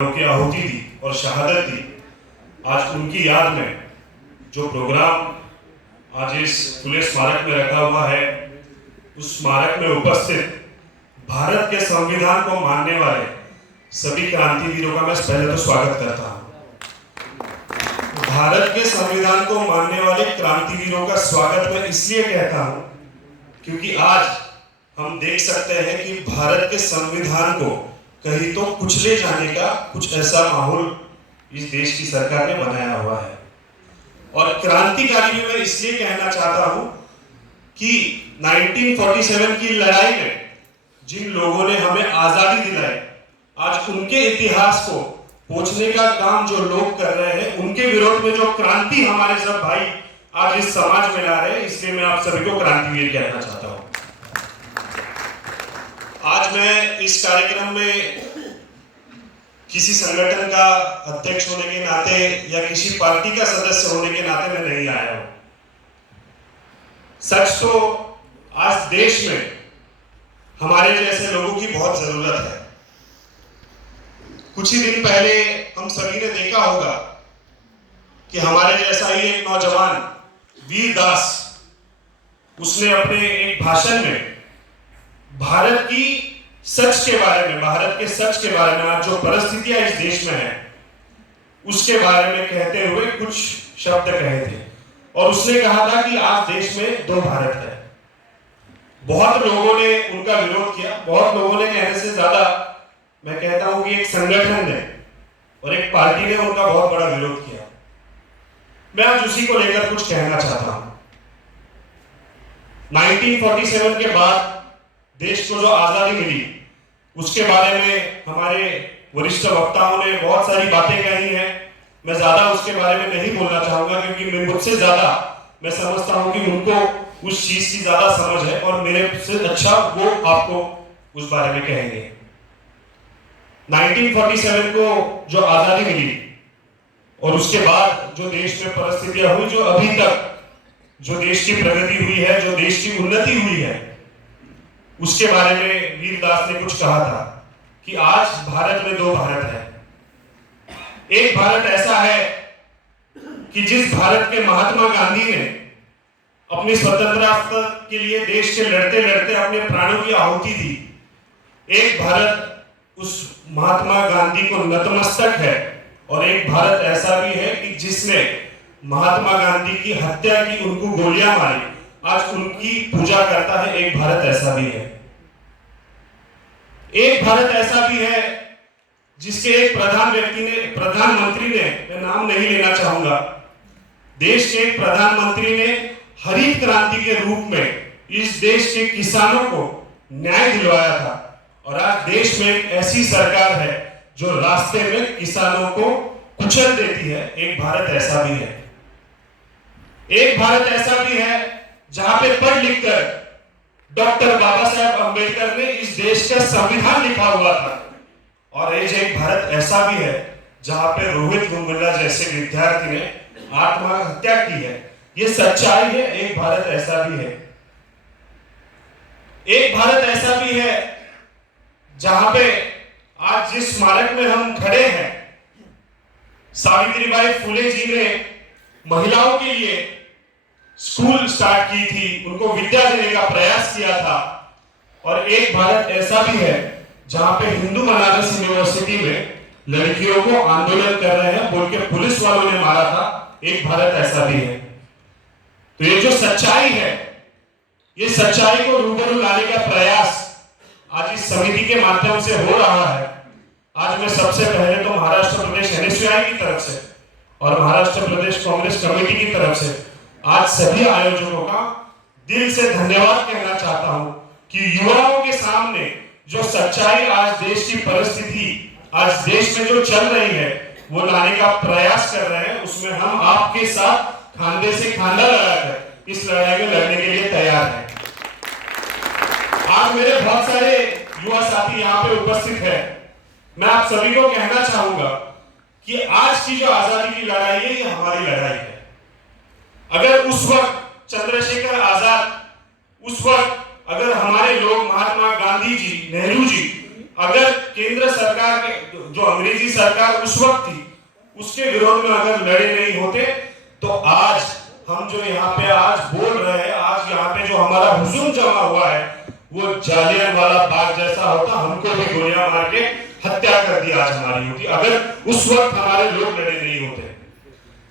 की आहुति दी और शहादत दी। आज उनकी याद में जो प्रोग्राम आज इस खुले स्मारक में रखा हुआ है, उस स्मारक में उपस्थित भारत के संविधान को मानने वाले सभी क्रांतिवीरों का मैं पहले तो स्वागत करता हूं। भारत के संविधान को मानने वाले क्रांतिवीरों का स्वागत मैं इसलिए कहता हूं क्योंकि आज हम देख सकते हैं कि भारत के संविधान को कहीं तो कुचले जाने का कुछ ऐसा माहौल इस देश की सरकार ने बनाया हुआ है। और क्रांतिकारी भी मैं इसलिए कहना चाहता हूं कि 1947 की लड़ाई में जिन लोगों ने हमें आजादी दिलाई, आज उनके इतिहास को पोंछने का काम जो लोग कर रहे हैं, उनके विरोध में जो क्रांति हमारे सब भाई आज इस समाज में ला रहे हैं, इसलिए मैं आप सभी को क्रांतिवीर कहना चाहता हूं। आज मैं इस कार्यक्रम में किसी संगठन का अध्यक्ष होने के नाते या किसी पार्टी का सदस्य होने के नाते मैं नहीं आया हूं। सच तो आज देश में हमारे जैसे लोगों की बहुत जरूरत है। कुछ ही दिन पहले हम सभी ने देखा होगा कि हमारे जैसा ही एक नौजवान वीर दास, उसने अपने एक भाषण में भारत की सच के बारे में, भारत के सच के बारे में, आज जो परिस्थितियां इस देश में है उसके बारे में कहते हुए कुछ शब्द कहे थे। और उसने कहा था कि आज देश में दो भारत है। बहुत लोगों ने उनका विरोध किया। बहुत लोगों ने कहने से ज्यादा मैं कहता हूं कि एक संगठन ने और एक पार्टी ने उनका बहुत बड़ा विरोध किया। मैं आज उसी को लेकर कुछ कहना चाहता हूं। 1947 के बाद देश को जो आजादी मिली, उसके बारे में हमारे वरिष्ठ वक्ताओं ने बहुत सारी बातें कही हैं। मैं ज्यादा उसके बारे में नहीं बोलना चाहूंगा क्योंकि मैं मुझसे ज्यादा मैं समझता हूं कि उनको उस चीज की ज्यादा समझ है और मेरे से अच्छा वो आपको उस बारे में कहेंगे। 1947 को जो आजादी मिली और उसके बाद जो देश में परिस्थितियां हुई, जो अभी तक जो देश की प्रगति हुई है, जो देश की उन्नति हुई है, उसके बारे में वीरदास ने कुछ कहा था कि आज भारत में दो भारत है। एक भारत ऐसा है कि जिस भारत के महात्मा गांधी ने अपनी स्वतंत्रता के लिए देश के लड़ते लड़ते अपने प्राणों की आहुति दी। एक भारत उस महात्मा गांधी को नतमस्तक है और एक भारत ऐसा भी है कि जिसने महात्मा गांधी की हत्या की, उनको गोलियां मारी, आज उनकी पूजा करता है। एक भारत ऐसा भी है। एक भारत ऐसा भी है जिसके एक प्रधानमंत्री ने, मैं नाम नहीं लेना चाहूंगा, देश के एक प्रधानमंत्री ने हरित क्रांति के रूप में इस देश के किसानों को न्याय दिलवाया था। और आज देश में एक ऐसी सरकार है जो रास्ते में किसानों को कुचल देती है। एक भारत ऐसा भी है। एक भारत ऐसा भी है जहां पे पढ़ लिख कर डॉक्टर बाबा साहब अंबेडकर ने इस देश का संविधान लिखा हुआ था। और एक भारत ऐसा भी है जहां पे रोहित वेमुला जैसे विद्यार्थी ने आत्महत्या की है। ये सच्चाई है। एक भारत ऐसा भी है। एक भारत ऐसा भी है जहां पे आज जिस स्मारक में हम खड़े हैं, सावित्रीबाई फुले जी ने महिलाओं के लिए स्कूल स्टार्ट की थी, उनको विद्या देने का प्रयास किया था। और एक भारत ऐसा भी है जहां पे हिंदू बनारस यूनिवर्सिटी में लड़कियों को आंदोलन कर रहे हैं बोल के पुलिस वालों ने मारा था। एक भारत ऐसा भी है। तो ये जो सच्चाई है, ये सच्चाई को रूबरू लाने का प्रयास आज इस समिति के माध्यम से हो रहा है। आज मैं सबसे पहले तो महाराष्ट्र प्रदेश एनएसयूआई की तरफ से और महाराष्ट्र प्रदेश कांग्रेस कमेटी की तरफ से आज सभी आयोजकों का दिल से धन्यवाद कहना चाहता हूं कि युवाओं के सामने जो सच्चाई आज देश की परिस्थिति, आज देश में जो चल रही है, वो लाने का प्रयास कर रहे हैं। उसमें हम आपके साथ खांधे से खांधा लगाकर इस लड़ाई में लड़ने के लिए तैयार हैं। आज मेरे बहुत सारे युवा साथी यहाँ पे उपस्थित हैं। मैं आप सभी को कहना चाहूंगा कि आज की जो आजादी की लड़ाई है, ये हमारी लड़ाई है। अगर उस वक्त चंद्रशेखर आजाद, उस वक्त अगर हमारे लोग महात्मा गांधी जी, नेहरू जी अगर केंद्र सरकार के जो अंग्रेजी सरकार उस वक्त थी उसके विरोध में अगर लड़े नहीं होते तो आज हम जो यहाँ पे आज बोल रहे हैं, आज यहाँ पे जो हमारा हुजूम जमा हुआ है वो जालियनवाला बाग जैसा होता, हमको भी गोलियां मार के हत्या कर दी आज हमारी होती अगर उस वक्त हमारे लोग लड़े नहीं होते।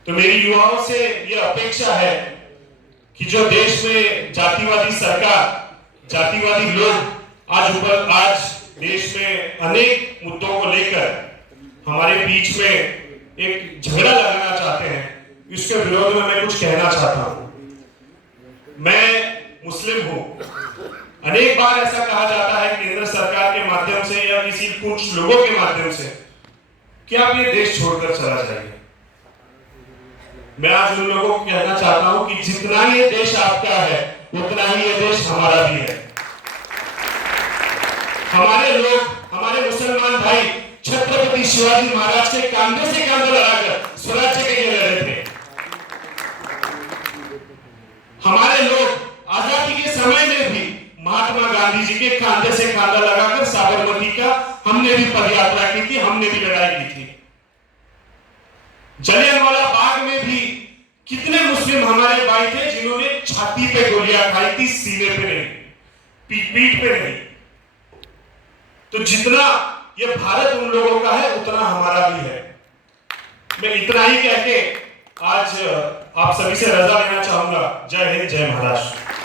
तो मेरी युवाओं से ये अपेक्षा है कि जो देश में जातिवादी सरकार, जातिवादी लोग आज देश में अनेक मुद्दों को लेकर हमारे बीच में एक झगड़ा लगाना चाहते हैं, इसके विरोध में मैं कुछ कहना चाहता हूं। मैं मुस्लिम हूं। अनेक बार ऐसा कहा जाता है केंद्र सरकार के माध्यम से या किसी कुछ लोगों के माध्यम से कि आप ये देश छोड़कर चला जाइए। मैं आज उन लोगों को कहना चाहता हूं कि जितना ये देश आपका है उतना ही ये देश हमारा भी है। हमारे लोग, हमारे मुसलमान भाई छत्रपति शिवाजी महाराज के कंधे से कंधा लगाकर स्वराज्य के लिए लड़े थे। हमारे लोग आजादी के समय में भी महात्मा गांधी जी के कंधे से कंधा लगाकर साबरमती का हमने भी पदयात्रा की थी, हमने भी लड़ाई की थी। जलियांवाला बाग में भी कितने मुस्लिम हमारे भाई थे जिन्होंने छाती पे गोलियां खाई थी, सीने पे नहीं, पीठ पे नहीं। तो जितना ये भारत उन लोगों का है उतना हमारा भी है। मैं इतना ही कह के आज आप सभी से रजा लेना चाहूंगा। जय हिंद, जय महाराष्ट्र।